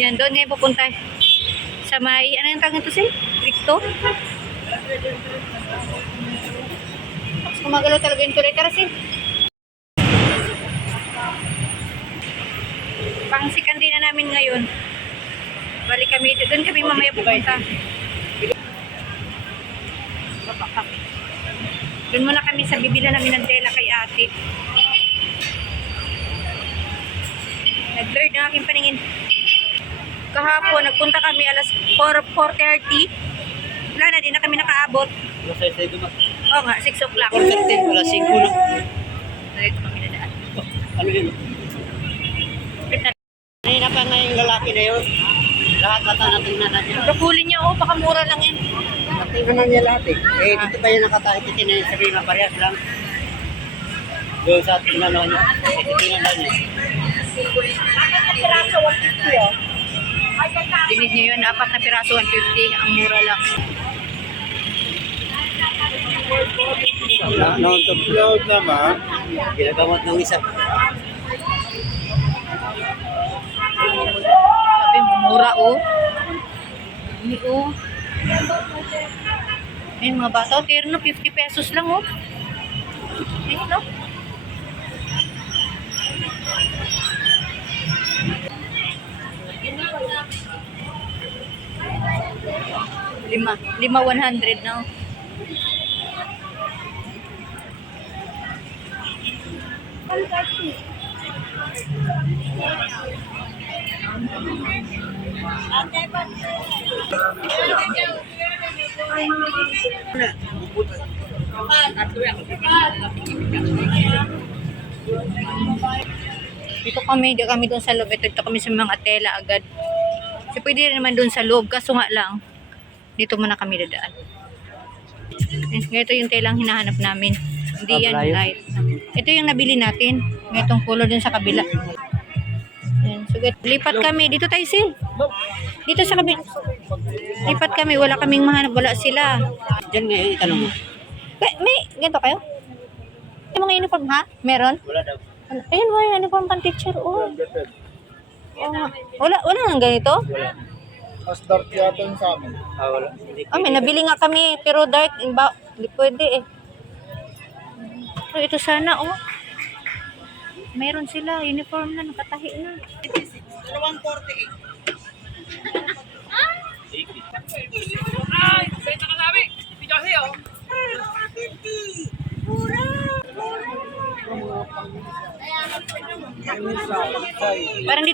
Yan, doon ngayon pupunta. Sa may, ano yung tawag ito si? Ricto? Tapos gumagalaw talaga yung tuloy. Tara, Sil. Pangsikan din na namin ngayon. Balik kami. Doon kami mamaya pupunta. Baba kami. Doon muna kami sa bibila namin ng tela kay ate. Nag-blurred ang aking paningin. Kahapon, nagpunta kami alas 4:30. Wala na, di na kami nakaabot. Oo nga, 6 o'clock. 4:30, wala 5 na. Dito kami nadaan. Ano yun? Kanina pa nga yung lalaki na yun. Lahat natin na natin. Kapulin niya, oh, baka mura lang yan. Natin na niya lahat eh. Eh, dito pa yung nakatahitin na yung sabihin na parehas lang. Doon sa ating nalaw niya. Ititingnan lang niya. Dinig niyo yun, 4 na piraso, 150. Ang mura lang. Noon to upload naman. Ginagamot ng isa. Sabi mo, mura, oh. Hindi, oh. Ayun, mga bata, oh, terno, 50 pesos lang, oh. Ayun, no? Lima 100 na, oh. Dito kami doon sa loob. Ito kami sa mga tela agad. Kasi pwede rin naman doon sa loob. Kaso nga lang, dito muna kami dadaan. Ito yung telang hinahanap namin. Hindi yan light. Ito yung nabili natin. Itong color din sa kabila. Yan. So, lipat kami. Dito tayo, Sil. Dito sa kabila. Lipat kami. Wala kaming mahanap. Wala sila. Diyan ngayon, itanong mo. May, ganito kayo? May mga uniform, ha? Meron? Wala daw. Ayun, may uniform pang teacher. Oh. Wala nang ganito? Wala. Mas dark yata yung sa amin. Wala. Hindi May nabili nga kami. Pero dark. Hindi pwede eh. Pero ito sana, oh. Meron sila. Uniform na. Nakatahi na. 240. Parang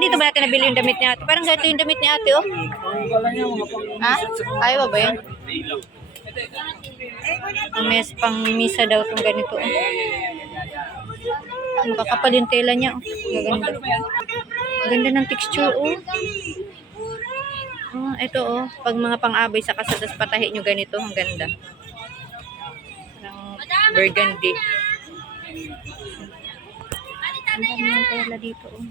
dito ba natin nabili yung damit ni ate? Parang ganito yung damit ni ate, oh. Ha? Ayaw ba yun? Pang misa daw itong ganito, oh. Makakapal yung tela niya, oh. Gaganda. Ganda ng texture, oh. Ito, oh. Pag mga pang-abay sa kasadas patahi nyo ganito, ang ganda. Parang burgundy. Ang dami ng tela dito, oh.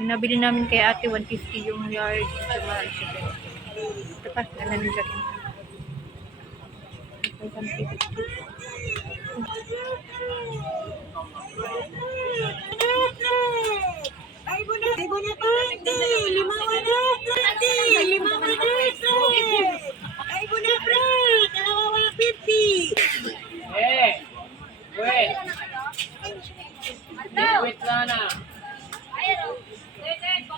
Yung nabili namin kay ate, 150 yung yard. Ito pa, ganda ng jacket. 150. Ay, Bonaparte! 5 Ay, Bonaparte! Dalawa 150! Wait lang na. Ay, Bonaparte!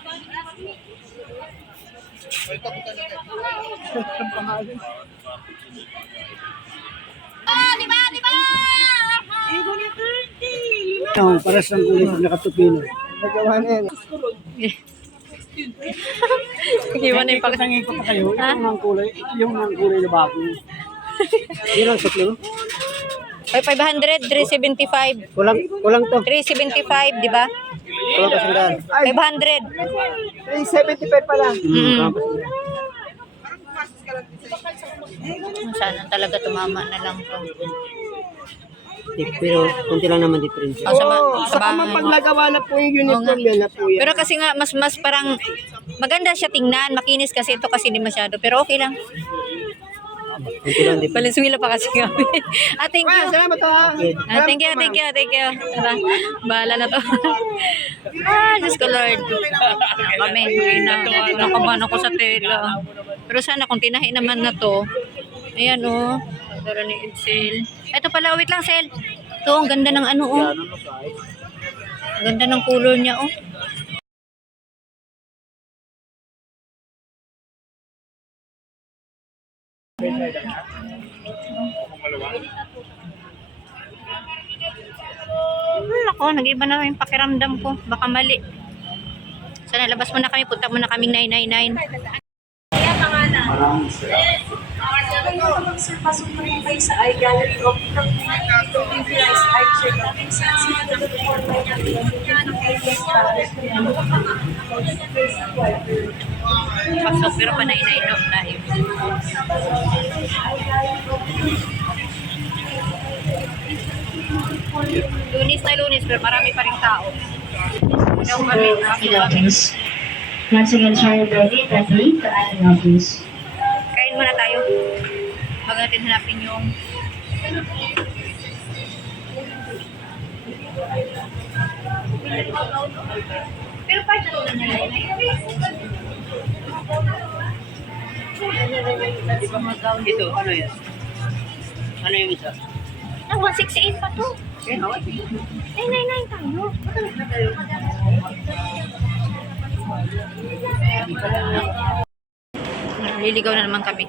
Yung paras ng kulay na nakatupino. Nagawa na yan. Iwan na yung pag... Patangin ko pa kayo. Ha? Yung ng kulay na bago. Yun ang suklo. Ay, 500, 375. Kulang to. 375, di ba? Kulang pa sandaan. 500. Ay, 75 pala. Sana talaga tumama na lang to. Pero kunti lang naman difference. Oh, sa Saka bahay. mapaglagawa na po yung uniform yan na po yan. Pero kasi nga, mas parang maganda siya tingnan. Makinis kasi ito kasi hindi masyado. Pero okay lang. Ito lang din. Valenzuela pa kasi kami. Thank you. Salamat ha. Thank you. Tara, bahala na to. Diyos ko Lord. Kami, nakabahan ako sa tela. Pero sana kung tinahi naman na to. Ayan o. Dara ni Edsel. Ito pala, wait lang, Sel. Ito, ang ganda ng ano o. Ang ganda ng color niya o. Ako, nag-iba na yung pakiramdam ko. Baka mali. So, nalabas muna kami. Punta muna kaming 999. Sir, pasok po rin kayo sa eye gallery of computerized eye check. Saan sila nag-report by natin ng ideas para Pasok, pero pa 999 tayo. Lunis, pero marami pa rin tao. Daw kami, office. Once again, sir, ready, ready to add an office. kain muna tayo. Bago natin hanapin yung pero pa ito Ito, ano yun? Ano yung isa? 168 pa to. Eh, hawak. 999 tayo. Liligaw na naman kami.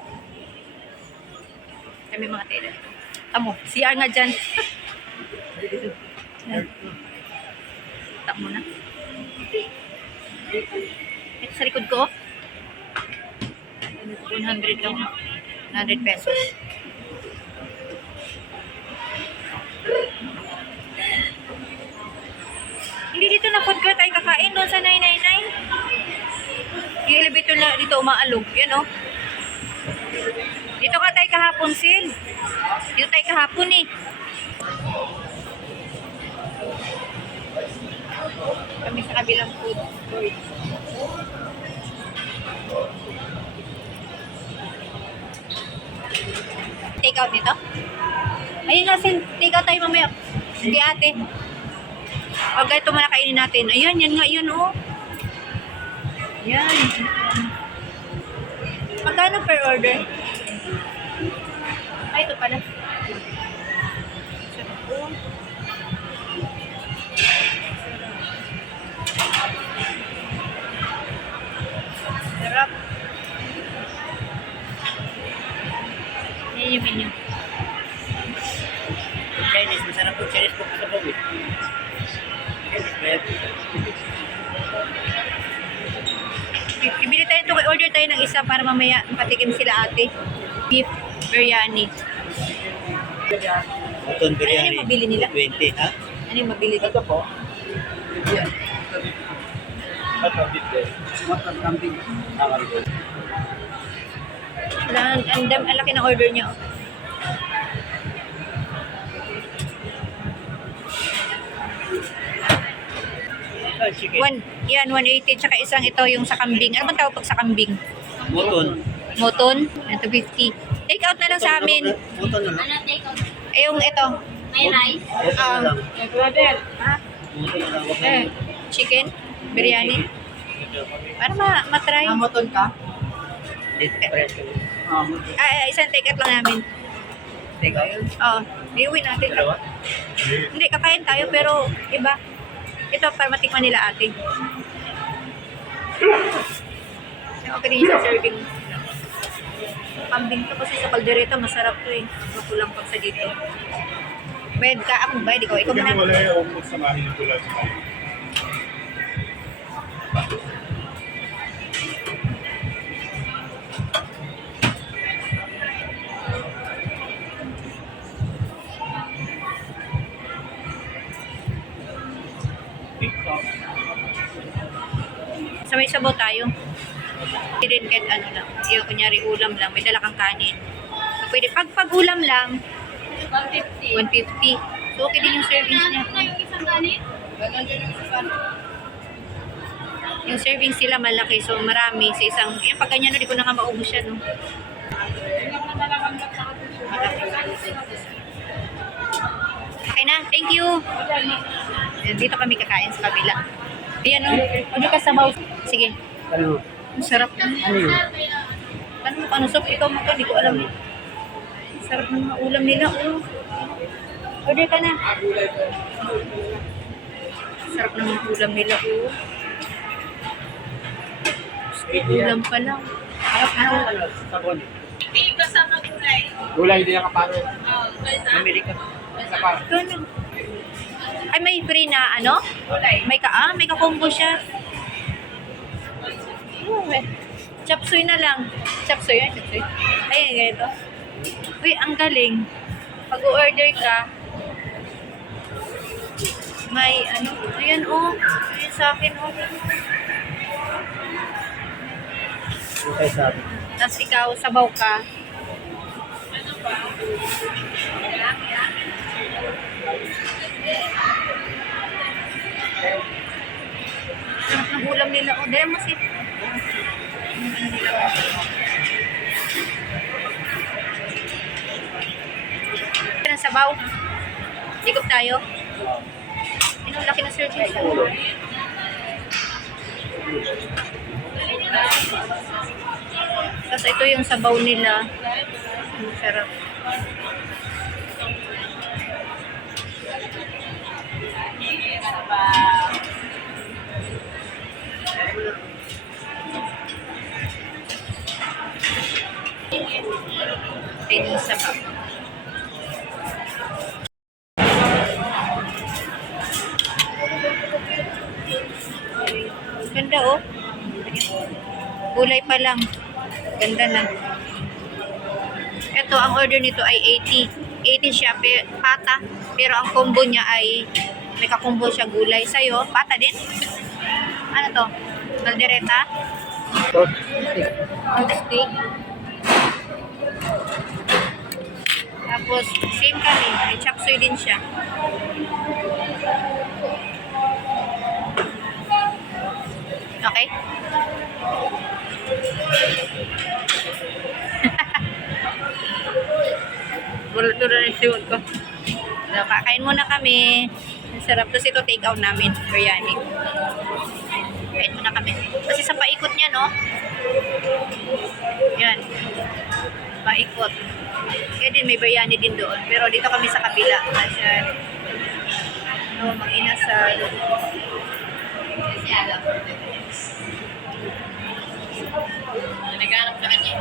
Kami mga tela. Tamo, CR nga dyan. Tamo na. Ito sa likod ko. 100 lang. 100 pesos. Hindi dito na food court tayo kakain doon sa 999. Yung elevator na dito umaalog. Yan oh. Dito ka tayo kahapon, Sil. Dito tayo kahapon eh. Kami sa kabilang food court. Take out dito? Ayun nga, Sil. Take out tayo mamaya. Hindi ate. Pag ito muna kainin natin. Ayan, yan nga yun oh. Yan. Magkano per order? Ay, ito pala. Sarap. Yan yung menu. Chinese, masarap po. Chinese po sa bawi. Bibili tayo ito, order tayo ng isa para mamaya makatikim sila ate. Beef biryani. Mutton biryani. Ano yung mabili nila? 20, ha? Ano yung mabili dito po? Yan. Mutton kambing. Ang laki ng order niya. Chicken. Yan, 180. Tsaka isang ito yung sa kambing. Ano bang tawag pag sa kambing? Mutton. Moton? Ito 50. Take out na lang sa amin. Mutton na lang. Eh, yung ito. May rice? Mutton na lang. Ha? Mutton na lang. Huwag na- Chicken? Biryani? Para matry. Moton ka? Dito, preso. Isang take out lang namin. Take out. Oo. Iuwi natin. Dalawa? Hindi, kakain tayo pero iba. Ito para matikman nila ate. Okay din sa serving. Kambing to kasi sa kaldereta masarap to eh. Makulang pag sa dito. Bayad ka, ako bayad ikaw. Ikaw muna. Wala yung magsamahin yung tulad sa kayo. Sa may sabaw tayo. Hindi rin kahit ano lang. Yung kunyari ulam lang. May dala kang kanin. So pwede. Pag ulam lang, 150. 150. So okay din yung servings niya. Ano yung isang kanin? Yung servings sila malaki. So marami sa isang. Yung pag ganyan, hindi ko na nga maubos siya, no? Ilang na lang ang Okay na, thank you. Ayan, dito kami kakain sa kabila. Ayan o, hindi ka sabaw. Sige, Ano? ang sarap. Ano yun? Ano mo, ano soup? Ikaw mo, hindi ko alam. Sarap ng mga ulam nila. Oh. Order ka na. Sarap ng mga ulam nila. Oh. Ulam pa lang. Sarap na. Sabon. Gulay din ang kaparo. Namili ka. Ito na. Ay, may free na ano? May ka-combo siya. Oh, chapsuy na lang. Chapsuy. Ayan, ganito. Uy, ang galing. Pag order ka, may ano, ayan oh. Ayan sa akin oh. Okay, sabi. Tapos ikaw, sabaw ka. Sarap ng ulam nila. O, dahil mo si... Ng sabaw. Ikot tayo. Ano, laki na service. Tapos ito yung sabaw nila. Ang sarap. Ito yung sabaw. Ganda oh. Gulay pa lang. Ganda na. Ito, ang order nito ay 80. 80 siya, pata. Pero ang combo niya ay may kakumbo siya gulay. Sa'yo, pata din? Ano to? Caldereta? Steak. Tapos, same kami. May chapsuy din siya. Okay? Bulot-bulot na yung siwag ko. So, kakain muna kami. Ang sarap. Tapos ito take out namin. Biryani. Kain muna kami. Kasi sa paikot niya, no? Yan. Paikot. Kaya din may biryani din doon. Pero dito kami sa kabila. Asyan. No, mag-inasal. Naghanap ka kanya.